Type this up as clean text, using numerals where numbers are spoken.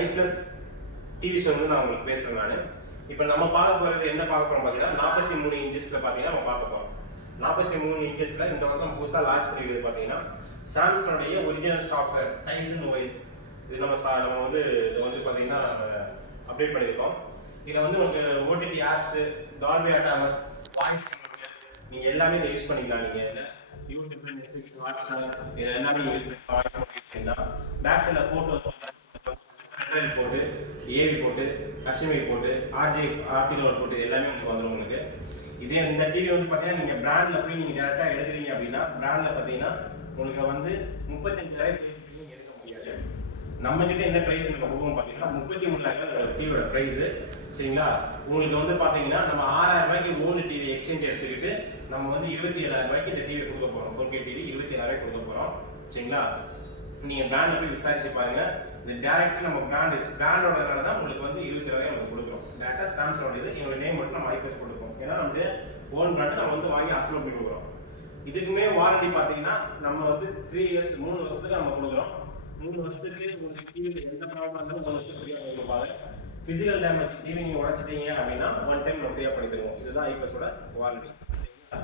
ஐ plus TV show வந்து நான் உங்களுக்கு பேசுறேன். நான் இப்போ நம்ம பார்க்க போறது என்ன பார்க்க போறோம் பார்த்தீங்கன்னா 43 இன்ச்சஸ்ல பார்த்தீங்கன்னா நம்ம பார்க்க போறோம். 43 இன்ச்சஸ்ல இந்த வருஷம் புதுசாக லான்ச் பண்ணிருக்கிறது பார்த்தீங்கன்னா சாம்சங்கோடைய ஒரிஜினல் சாஃப்ட்வேர் டைசன் வாய்ஸ். இது நம்ம வந்து இதை வந்து பார்த்தீங்கன்னா அப்டேட் பண்ணியிருக்கோம். இதில் வந்து உங்களுக்கு ஓடிடி ஆப்ஸ், டால்பி அட்டாமஸ், வாய்ஸ் நீங்க எல்லாமே இதை யூஸ் பண்ணிக்கலாம். நீங்க யூடியூப், நெட்ஃபிளிக்ஸ், வாட்ஸ்அப் இது எல்லாமே யூஸ் பண்ணிக்கலாம். வாய்ஸ் யூஸ் பண்ணலாம். பேக் சைடில் போட்டு வந்து பென்ட்ரைவ் போட்டு, ஏவி போட்டு, HDMI போட்டு, ஆர்டிஓ போட்டு எல்லாமே உங்களுக்கு வந்துடும். உங்களுக்கு இதே இந்த டிவி வந்து பார்த்தீங்கன்னா நீங்கள் பிராண்டில் போய் நீங்கள் டேரெக்டாக எடுக்கிறீங்க அப்படின்னா பிராண்டில் பார்த்தீங்கன்னா உங்களுக்கு வந்து 35,000 பிரைஸ்க்கு நீங்கள் எடுக்க முடியாது. நம்மகிட்ட என்ன பிரைஸ் கொடுக்கும் பார்த்தீங்கன்னா 33,00,000 டிவியோட ப்ரைஸு. சரிங்களா? உங்களுக்கு வந்து பார்த்தீங்கன்னா நம்ம 6,000 ரூபாய்க்கு ஓல்டு டிவி எக்ஸ்சேஞ்ச் எடுத்துக்கிட்டு நம்ம வந்து 27,000 ரூபாய்க்கு இந்த டிவி கொடுக்க போகிறோம். 4K டிவி 27,000 கொடுக்க போகிறோம். சரிங்களா? நீங்கள் பிராண்டில் போய் விசாரிச்சு பாருங்க. இந்த டேரக்ட் நம்ம பிராண்டோட தான் உங்களுக்கு வந்து 27,000 நம்ம கொடுக்குறோம். டேரக்டாக சாம்சங்கோட இது எங்களோட நேம் மட்டும் நம்ம ஐபிஎஸ் கொடுப்போம். ஏன்னா நம்மளுடைய ஓன் பிராண்டு நம்ம வந்து வாங்கி அசம்பிள் பண்ணி கொடுக்குறோம். இதுக்குமே வாரண்டி பார்த்தீங்கன்னா நம்ம வந்து 3 இயர்ஸ் 3 வருஷத்துக்கு நம்ம கொடுக்குறோம். 3 வருஷத்துக்கு உங்களுக்கு டிவியில் எந்த ப்ராப்ளம் இருந்தாலும் 3 வருஷம் ஃப்ரீயாக கொடுப்பாங்க. பிசிக்கல் டேமேஜ் டிவி நீங்கள் உடச்சிட்டீங்க அப்படின்னா 1 டைம் நம்ம ஃப்ரீயாக பண்ணி தருவோம். இதுதான் ஐபிஎஸோட வாரண்டி. சரிங்களா?